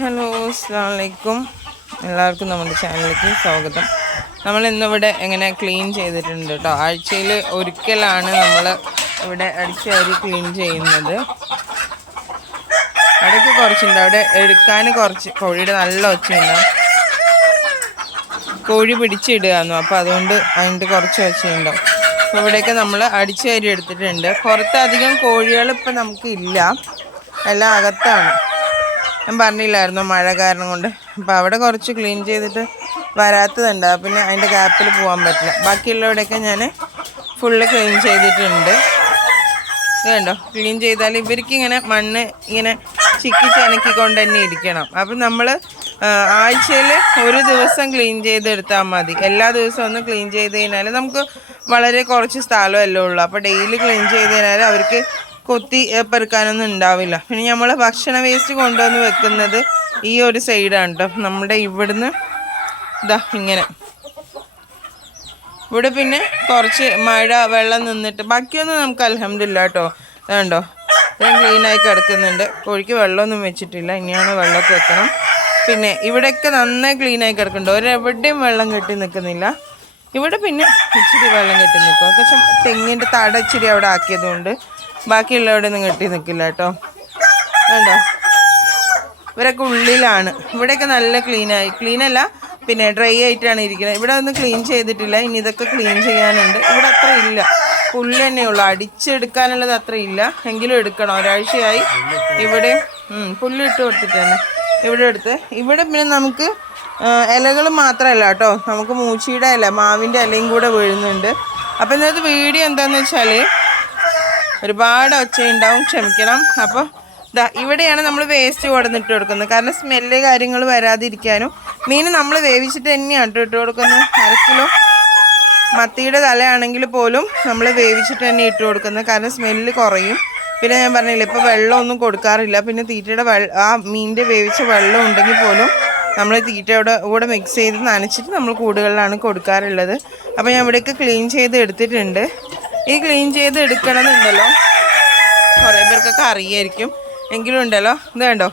Hello അസ്സാമലൈക്കും എല്ലാവർക്കും നമ്മുടെ ചാനലിലേക്ക് സ്വാഗതം. നമ്മൾ ഇന്നിവിടെ എങ്ങനെ ക്ലീൻ ചെയ്തിട്ടുണ്ട് കേട്ടോ ആഴ്ചയിൽ ഒരിക്കലാണ് നമ്മൾ ഇവിടെ അടിച്ച് അരി ക്ലീൻ ചെയ്യുന്നത്. അടയ്ക്ക് കുറച്ചുണ്ട്. അവിടെ എടുക്കാൻ കുറച്ച് കോഴിയുടെ നല്ല ഒച്ചയുണ്ടാവും കോഴി പിടിച്ചിടുകയെന്നു അപ്പോൾ അതുകൊണ്ട് അതിന്റെ കുറച്ച് ഒച്ചയുണ്ടാവും അപ്പോൾ ഇവിടെയൊക്കെ നമ്മൾ അടിച്ച് അരി എടുത്തിട്ടുണ്ട്. പുറത്തധികം കോഴികൾ ഇപ്പം നമുക്ക് ഇല്ല. എല്ലാം അകത്താണ്. ഞാൻ പറഞ്ഞില്ലായിരുന്നു മഴ കാരണം കൊണ്ട്. അപ്പോൾ അവിടെ കുറച്ച് ക്ലീൻ ചെയ്തിട്ട് വരാത്തതുണ്ട്. പിന്നെ അതിന്റെ ഗ്യാപ്പിൽ പോകാൻ പറ്റില്ല. ബാക്കിയുള്ളവിടെയൊക്കെ ഞാൻ ഫുള്ള് ക്ലീൻ ചെയ്തിട്ടുണ്ട്. കണ്ടോ? ക്ലീൻ ചെയ്താൽ ഇവർക്ക് ഇങ്ങനെ മണ്ണ് ഇങ്ങനെ ചിക്കി ചനക്കിക്കൊണ്ട് തന്നെ ഇരിക്കണം. അപ്പം നമ്മൾ ആഴ്ചയിൽ ഒരു ദിവസം ക്ലീൻ ചെയ്തെടുത്താൽ മതി. എല്ലാ ദിവസവും ഒന്ന് ക്ലീൻ ചെയ്ത് കഴിഞ്ഞാൽ നമുക്ക് വളരെ കുറച്ച് സ്ഥലമല്ലേ ഉള്ളൂ. അപ്പോൾ ഡെയിലി ക്ലീൻ ചെയ്ത് കഴിഞ്ഞാൽ അവർക്ക് കൊത്തി പെറുക്കാനൊന്നും ഉണ്ടാവില്ല. പിന്നെ നമ്മൾ ഭക്ഷണ വേസ്റ്റ് കൊണ്ടുവന്ന് വെക്കുന്നത് ഈ ഒരു സൈഡാണ് കേട്ടോ നമ്മുടെ ഇവിടുന്ന് ഇതാ ഇങ്ങനെ. ഇവിടെ പിന്നെ കുറച്ച് മഴ വെള്ളം നിന്നിട്ട് ബാക്കിയൊന്നും നമുക്ക് അലഹമില്ല കേട്ടോ അതുണ്ടോ ഇത്രയും ക്ലീനായി കിടക്കുന്നുണ്ട്. കോഴിക്ക് വെള്ളമൊന്നും വെച്ചിട്ടില്ല. ഇനിയാണ് വെള്ളമൊക്കെ വെക്കണം. പിന്നെ ഇവിടെയൊക്കെ നന്നായി ക്ലീനായി കിടക്കുന്നുണ്ട്. ഒരെവിടെയും വെള്ളം കെട്ടി നിൽക്കുന്നില്ല. ഇവിടെ പിന്നെ ഇച്ചിരി വെള്ളം കെട്ടി നിൽക്കും. പക്ഷെ തെങ്ങിന്റെ തട ഇച്ചിരി അവിടെ ആക്കിയതുകൊണ്ട് ബാക്കിയുള്ളവിടെ ഒന്നും കെട്ടി നിൽക്കില്ല കേട്ടോ. വേണ്ടോ ഇവരൊക്കെ ഉള്ളിലാണ്. ഇവിടെയൊക്കെ നല്ല ക്ലീനായി ക്ലീനല്ല പിന്നെ ഡ്രൈ ആയിട്ടാണ് ഇരിക്കുന്നത്. ഇവിടെ ഒന്നും ക്ലീൻ ചെയ്തിട്ടില്ല. ഇനി ഇതൊക്കെ ക്ലീൻ ചെയ്യാനുണ്ട്. ഇവിടെ അത്ര ഇല്ല. പുല്ല് തന്നെയുള്ളൂ അടിച്ചെടുക്കാനുള്ളത് അത്ര ഇല്ല. എങ്കിലും എടുക്കണം. ഒരാഴ്ചയായി ഇവിടെ പുല്ലിട്ട് കൊടുത്തിട്ട് തന്നെ. ഇവിടെ എടുത്ത്. ഇവിടെ പിന്നെ നമുക്ക് ഇലകൾ മാത്രമല്ല കേട്ടോ. നമുക്ക് മൂച്ചിയുടെ ഇല മാവിന്റെ ഇലയും കൂടെ വീഴുന്നുണ്ട്. അപ്പോൾ ഇന്നത്തെ വീഡിയോ എന്താണെന്ന് വെച്ചാൽ ഒരുപാട് ഒച്ചയുണ്ടാവും ക്ഷമിക്കണം. അപ്പോൾ ഇതാ ഇവിടെയാണ് നമ്മൾ വേസ്റ്റ് കൊടുന്നിട്ട് കൊടുക്കുന്നത്. കാരണം സ്മെല്ല് കാര്യങ്ങൾ വരാതിരിക്കാനും മീൻ നമ്മൾ വേവിച്ചിട്ട് തന്നെയാണ് ഇട്ട് കൊടുക്കുന്നത്. അര കിലോ മത്തിയുടെ തലയാണെങ്കിൽ പോലും നമ്മൾ വേവിച്ചിട്ട് തന്നെ ഇട്ട് കൊടുക്കുന്നത്. കാരണം സ്മെല്ല് കുറയും. പിന്നെ ഞാൻ പറഞ്ഞില്ല ഇപ്പോൾ വെള്ളമൊന്നും കൊടുക്കാറില്ല. പിന്നെ തീറ്റയുടെ ആ മീനിന്റെ വേവിച്ച വെള്ളം ഉണ്ടെങ്കിൽ പോലും നമ്മൾ തീറ്റയുടെ കൂടെ മിക്സ് ചെയ്ത് നനച്ചിട്ട് നമ്മൾ കൂടുകളിലാണ് കൊടുക്കാറുള്ളത്. അപ്പോൾ ഞാൻ ഇവിടെയൊക്കെ ക്ലീൻ ചെയ്ത് എടുത്തിട്ടുണ്ട്. ഈ ക്ലീൻ ചെയ്ത് എടുക്കണമെന്നുണ്ടല്ലോ. കുറേ പേർക്കൊക്കെ അറിയായിരിക്കും. എങ്കിലും ഉണ്ടല്ലോ. ഇത് കണ്ടോ?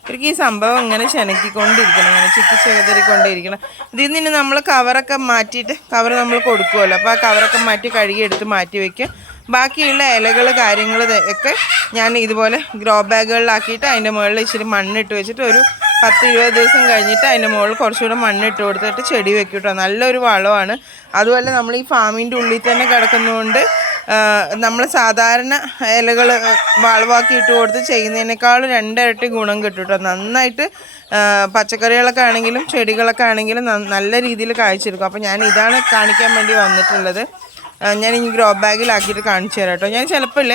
ഇവർക്ക് ഈ സംഭവം ഇങ്ങനെ ശനക്കിക്കൊണ്ടിരിക്കണം ഇങ്ങനെ ചിക്കി ചെകതറിക്കൊണ്ടിരിക്കണം. ഇതിൽ നിന്ന് നമ്മൾ കവറൊക്കെ മാറ്റിയിട്ട് കവർ നമ്മൾ കൊടുക്കുമല്ലോ അപ്പോൾ ആ കവറൊക്കെ മാറ്റി കഴുകി എടുത്ത് മാറ്റി വയ്ക്കും ബാക്കിയുള്ള ഇലകൾ കാര്യങ്ങൾ ഒക്കെ ഞാൻ ഇതുപോലെ ഗ്രോ ബാഗുകളിലാക്കിയിട്ട് അതിന്റെ മുകളിൽ ഇച്ചിരി മണ്ണിട്ട് വെച്ചിട്ട് ഒരു പത്ത് ഇരുപത് ദിവസം കഴിഞ്ഞിട്ട് അതിന്റെ മുകളിൽ കുറച്ചുകൂടെ മണ്ണിട്ട് കൊടുത്തിട്ട് ചെടി വെക്കും കേട്ടോ നല്ലൊരു വളമാണ്. അതുപോലെ നമ്മൾ ഈ ഫാമിന്റെ ഉള്ളിൽ തന്നെ കിടക്കുന്നതുകൊണ്ട് നമ്മൾ സാധാരണ ഇലകൾ വളവാക്കി ഇട്ട് കൊടുത്ത് ചെയ്യുന്നതിനേക്കാളും രണ്ടിരട്ടി ഗുണം കിട്ടും കേട്ടോ നന്നായിട്ട് പച്ചക്കറികളൊക്കെ ആണെങ്കിലും ചെടികളൊക്കെ ആണെങ്കിലും നല്ല രീതിയിൽ കായ്ച്ചെടുക്കും അപ്പോൾ ഞാൻ ഇതാണ് കാണിക്കാൻ വേണ്ടി വന്നിട്ടുള്ളത്. ഞാൻ ഈ ഗ്രോ ബാഗിലാക്കിയിട്ട് കാണിച്ചു തരാം കേട്ടോ. ഞാൻ ചിലപ്പോൾ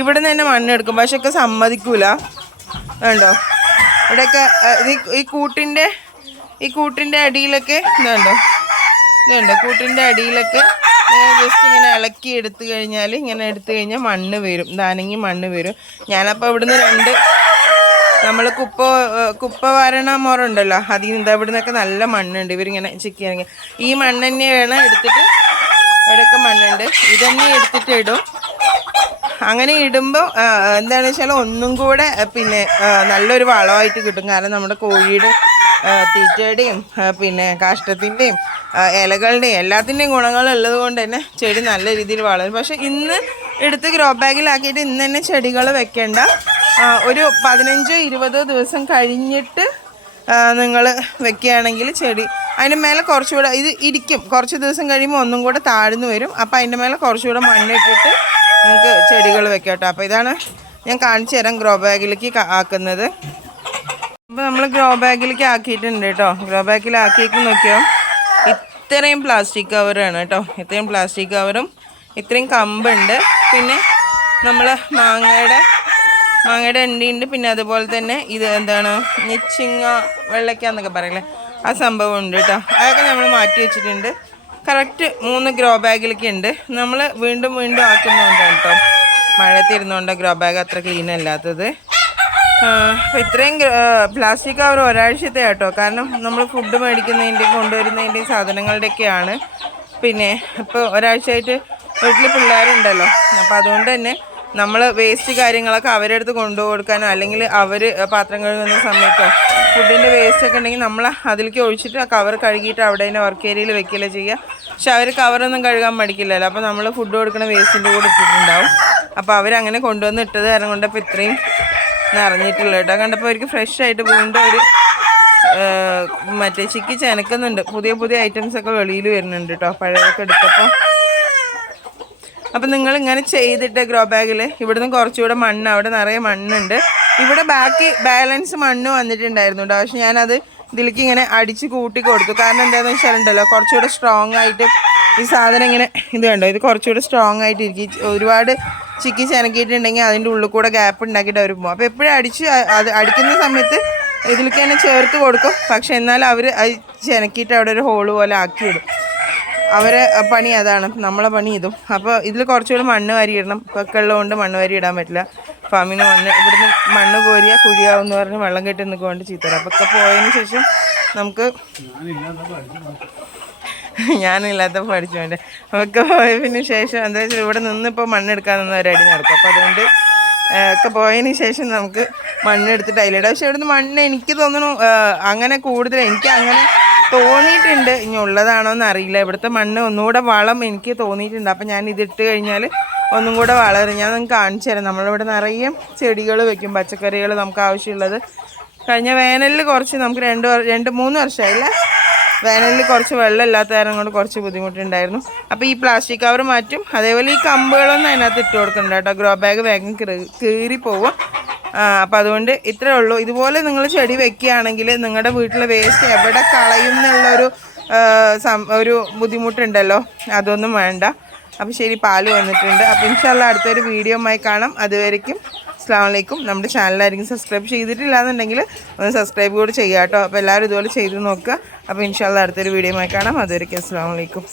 ഇവിടെ നിന്ന് തന്നെ മണ്ണെടുക്കും പക്ഷെ ഒക്കെ സമ്മതിക്കൂല. വേണ്ടോ ഇവിടെയൊക്കെ ഈ- കൂട്ടിന്റെ ഈ കൂട്ടിന്റെ അടിയിലൊക്കെ ഇതുണ്ടോ? ഇതുണ്ടോ? കൂട്ടിന്റെ അടിയിലൊക്കെ ജസ്റ്റ് ഇങ്ങനെ ഇളക്കി എടുത്തു കഴിഞ്ഞാൽ ഇങ്ങനെ എടുത്തു കഴിഞ്ഞാൽ മണ്ണ് വരും. ധാനങ്ങി മണ്ണ് വരും. ഞാനപ്പോൾ ഇവിടുന്ന് രണ്ട് നമ്മൾ കുപ്പ കുപ്പ വാരണ മുറുണ്ടല്ലോ അതിൽ നിന്ന് ഇവിടെ നിന്നൊക്കെ നല്ല മണ്ണുണ്ട്. ഇവരിങ്ങനെ ചിക്കി ഇറങ്ങി ഈ മണ്ണ് തന്നെ വേണം എടുത്തിട്ട് ഇവിടെയൊക്കെ മണ്ണുണ്ട്. ഇതന്നെ എടുത്തിട്ട് ഇടും. അങ്ങനെ ഇടുമ്പോൾ എന്താണെന്ന് വെച്ചാൽ ഒന്നും കൂടെ പിന്നെ നല്ലൊരു വളമായിട്ട് കിട്ടും. കാരണം നമ്മുടെ കോഴിയുടെ തീറ്റയുടെയും പിന്നെ കാഷ്ടത്തിന്റെയും ഇലകളുടെയും എല്ലാത്തിന്റെയും ഗുണങ്ങൾ ഉള്ളത് കൊണ്ട് തന്നെ ചെടി നല്ല രീതിയിൽ വളരും. പക്ഷെ ഇന്ന് എടുത്ത് ഗ്രോ ബാഗിലാക്കിയിട്ട് ഇന്ന് തന്നെ ചെടികൾ വെക്കേണ്ട. ഒരു പതിനഞ്ചോ ഇരുപതോ ദിവസം കഴിഞ്ഞിട്ട് നിങ്ങൾ വെക്കുകയാണെങ്കിൽ ചെടി അതിന്റെ മേലെ കുറച്ചുകൂടെ ഇത് ഇരിക്കും കുറച്ച് ദിവസം കഴിയുമ്പോൾ ഒന്നും കൂടെ താഴ്ന്നു വരും. അപ്പോൾ അതിന്റെ മേലെ കുറച്ചുകൂടെ മണ്ണിട്ടിട്ട് നിങ്ങൾക്ക് ചെടികൾ വെക്കാം കേട്ടോ. അപ്പോൾ ഇതാണ് ഞാൻ കാണിച്ചു തരാം ഗ്രോ ബാഗിലേക്ക് ആക്കുന്നത്. അപ്പോൾ നമ്മൾ ഗ്രോ ബാഗിലേക്ക് ആക്കിയിട്ടുണ്ട് കേട്ടോ. ഗ്രോ ബാഗിൽ ആക്കിയേക്ക് നോക്കിയോ? ഇത്രയും പ്ലാസ്റ്റിക് കവറാണ് കേട്ടോ. ഇത്രയും പ്ലാസ്റ്റിക് കവറും ഇത്രയും കമ്പുണ്ട് പിന്നെ നമ്മൾ മാങ്ങയുടെ മാങ്ങയുടെ എണ്ണയുണ്ട് പിന്നെ അതുപോലെ തന്നെ ഇത് എന്താണ്? നിച്ചിങ്ങ വെള്ളയ്ക്ക എന്നൊക്കെ പറയില്ലേ? ആ സംഭവം ഉണ്ട് കേട്ടോ. അതൊക്കെ നമ്മൾ മാറ്റി വെച്ചിട്ടുണ്ട്. കറക്റ്റ് മൂന്ന് ഗ്രോ ബാഗിലൊക്കെ ഉണ്ട്. നമ്മൾ വീണ്ടും വീണ്ടും ആക്കുന്നുണ്ട് കേട്ടോ. മഴയത്തിരുന്നുകൊണ്ട് ഗ്രോ ബാഗ് അത്ര ക്ലീൻ അല്ലാത്തത്. ഇത്രയും പ്ലാസ്റ്റിക് കവർ ഒരാഴ്ചത്തെ കേട്ടോ കാരണം നമ്മൾ ഫുഡ് മേടിക്കുന്നതിന്റെയും കൊണ്ടുവരുന്നതിന്റെയും സാധനങ്ങളുടെയൊക്കെയാണ്. പിന്നെ ഇപ്പോൾ ഒരാഴ്ചയായിട്ട് വീട്ടിൽ പിള്ളേരുണ്ടല്ലോ. അപ്പോൾ അതുകൊണ്ട് തന്നെ നമ്മൾ വേസ്റ്റ് കാര്യങ്ങളൊക്കെ അവരെടുത്ത് അടുത്ത് കൊണ്ടു കൊടുക്കാനോ അല്ലെങ്കിൽ അവർ പാത്രം കഴുകുന്ന സമയത്തോ ഫുഡിന്റെ വേസ്റ്റ് ഒക്കെ ഉണ്ടെങ്കിൽ നമ്മൾ അതിലേക്ക് ഒഴിച്ചിട്ട് ആ കവർ കഴുകിയിട്ട് അവിടെ തന്നെ വർക്ക് ഏരിയയിൽ വെക്കുകയല്ലേ ചെയ്യുക. പക്ഷെ അവർ കവറൊന്നും കഴുകാൻ മടിക്കില്ലല്ലോ. അപ്പോൾ നമ്മൾ ഫുഡ് കൊടുക്കുന്ന വേസ്റ്റിന്റെ കൂടെ ഇട്ടിട്ടുണ്ടാവും. അപ്പോൾ അവരങ്ങനെ കൊണ്ടുവന്ന് ഇട്ടത് കാരണം കൊണ്ടപ്പോൾ ഇത്രയും നിറഞ്ഞിട്ടുള്ളൂ കേട്ടോ. കണ്ടപ്പോൾ അവർക്ക് ഫ്രഷ് ആയിട്ട് വീണ്ടും ഒരു മറ്റേ ചിക്കി ചെനക്കുന്നുണ്ട്. പുതിയ പുതിയ ഐറ്റംസ് ഒക്കെ വെളിയിൽ വരുന്നുണ്ട് കേട്ടോ. പഴയൊക്കെ എടുത്തപ്പോൾ അപ്പം നിങ്ങൾ ഇങ്ങനെ ചെയ്തിട്ട് ഗ്രോ ബാഗിൽ ഇവിടുന്ന് കുറച്ചുകൂടെ മണ്ണ് അവിടെ നിറയെ മണ്ണുണ്ട്. ഇവിടെ ബാക്കി ബാലൻസ് മണ്ണ് വന്നിട്ടുണ്ടായിരുന്നു കേട്ടോ പക്ഷെ ഞാനത് ഇതിലേക്ക് ഇങ്ങനെ അടിച്ച് കൂട്ടി കൊടുത്തു. കാരണം എന്താണെന്ന് വെച്ചാലുണ്ടല്ലോ കുറച്ചുകൂടെ സ്ട്രോങ് ആയിട്ട് ഈ സാധനം ഇങ്ങനെ ഇത് കണ്ടോ? ഇത് കുറച്ചുകൂടെ സ്ട്രോങ് ആയിട്ട് ഇരിക്കും. ഒരുപാട് ചിക്കി ചെനക്കിയിട്ടുണ്ടെങ്കിൽ അതിന്റെ ഉള്ളിൽ കൂടെ ഗ്യാപ്പ് ഉണ്ടാക്കിയിട്ട് അവർ പോകും അപ്പോൾ എപ്പോഴും അടിച്ച് അത് അടിക്കുന്ന സമയത്ത് ഇതിലേക്ക് തന്നെ ചേർത്ത് കൊടുക്കും. പക്ഷെ എന്നാൽ അവർ അത് ചെനക്കിയിട്ട് അവിടെ ഒരു ഹോൾ പോലെ ആക്കിയിടും. അവരെ പണി അതാണ്. നമ്മളെ പണി ഇതും. അപ്പോൾ ഇതിൽ കുറച്ചുകൂടി മണ്ണ് വരി ഇടണം. ഇപ്പൊക്കെ കൊണ്ട് മണ്ണ് വാരി ഇടാൻ പറ്റില്ല. ഫാമിന് മണ്ണ് ഇവിടുന്ന് മണ്ണ് കോരിയ കുഴിയാവും എന്ന് പറഞ്ഞ് വെള്ളം കെട്ടി നിൽക്കൊണ്ട് ചീത്തരാം അപ്പോൾ ഒക്കെ പോയതിന് ശേഷം നമുക്ക് ഞാനില്ലാത്ത പഠിച്ചോണ്ട് ഒക്കെ പോയതിന് ശേഷം എന്താ വെച്ചാൽ ഇവിടെ നിന്ന് ഇപ്പോൾ മണ്ണെടുക്കാൻ നിന്ന് ഒരടി നടക്കും. അപ്പോൾ അതുകൊണ്ട് ഒക്കെ പോയതിന് ശേഷം നമുക്ക് മണ്ണ് എടുത്തിട്ട് അതിലിടാം. പക്ഷെ ഇവിടുന്ന് മണ്ണ് എനിക്ക് തോന്നുന്നു അങ്ങനെ കൂടുതൽ എനിക്ക് അങ്ങനെ തോന്നിയിട്ടുണ്ട്. ഇനി ഉള്ളതാണോ എന്ന് അറിയില്ല ഇവിടുത്തെ മണ്ണ് ഒന്നുകൂടെ വളം എനിക്ക് തോന്നിയിട്ടുണ്ട്. അപ്പം ഞാൻ ഇതിട്ട് കഴിഞ്ഞാൽ ഒന്നും കൂടെ വളരും. ഞാൻ നിങ്ങൾക്ക് കാണിച്ചു തരാം. നമ്മളിവിടെ നിറയെ ചെടികൾ വെക്കും. പച്ചക്കറികൾ നമുക്ക് ആവശ്യമുള്ളത്. കഴിഞ്ഞ വേനലിൽ കുറച്ച് നമുക്ക് രണ്ട് രണ്ട് മൂന്ന് വർഷമായില്ല? വേനലിൽ കുറച്ച് വെള്ളം ഇല്ലാത്ത കാരണം കൊണ്ട് കുറച്ച് ബുദ്ധിമുട്ടുണ്ടായിരുന്നു. അപ്പോൾ ഈ പ്ലാസ്റ്റിക് കവർ മാറ്റും. അതേപോലെ ഈ കമ്പുകളൊന്നും അതിനകത്ത് ഇട്ട് കൊടുക്കണ്ട കേട്ടോ. ഗ്രോ ബാഗ് വേഗം കീറി പോവും അപ്പം അതുകൊണ്ട് ഇത്രേ ഉള്ളൂ. ഇതുപോലെ നിങ്ങൾ ചെടി വെക്കുകയാണെങ്കിൽ നിങ്ങളുടെ വീട്ടിലെ വേസ്റ്റ് എവിടെ കളയും എന്നുള്ളൊരു ഒരു ബുദ്ധിമുട്ടുണ്ടല്ലോ. അതൊന്നും വേണ്ട. അപ്പം ശരി പാൽ വന്നിട്ടുണ്ട്. അപ്പം ഇൻഷാല്ല അടുത്തൊരു ആയി കാണാം. അതുവരയ്ക്കും അസ്സാം വലൈക്കും നമ്മുടെ ചാനലായിരിക്കും സബ്സ്ക്രൈബ് ചെയ്തിട്ടില്ല എന്നുണ്ടെങ്കിൽ ഒന്ന് സബ്സ്ക്രൈബ് കൂടി ചെയ്യാം കേട്ടോ. അപ്പോൾ എല്ലാവരും ഇതുപോലെ ചെയ്ത് നോക്കുക. അപ്പോൾ ഇൻഷാല്ല അടുത്തൊരു ആയി കാണാം. അതുവരയ്ക്കും അസ്സാം വലൈക്കും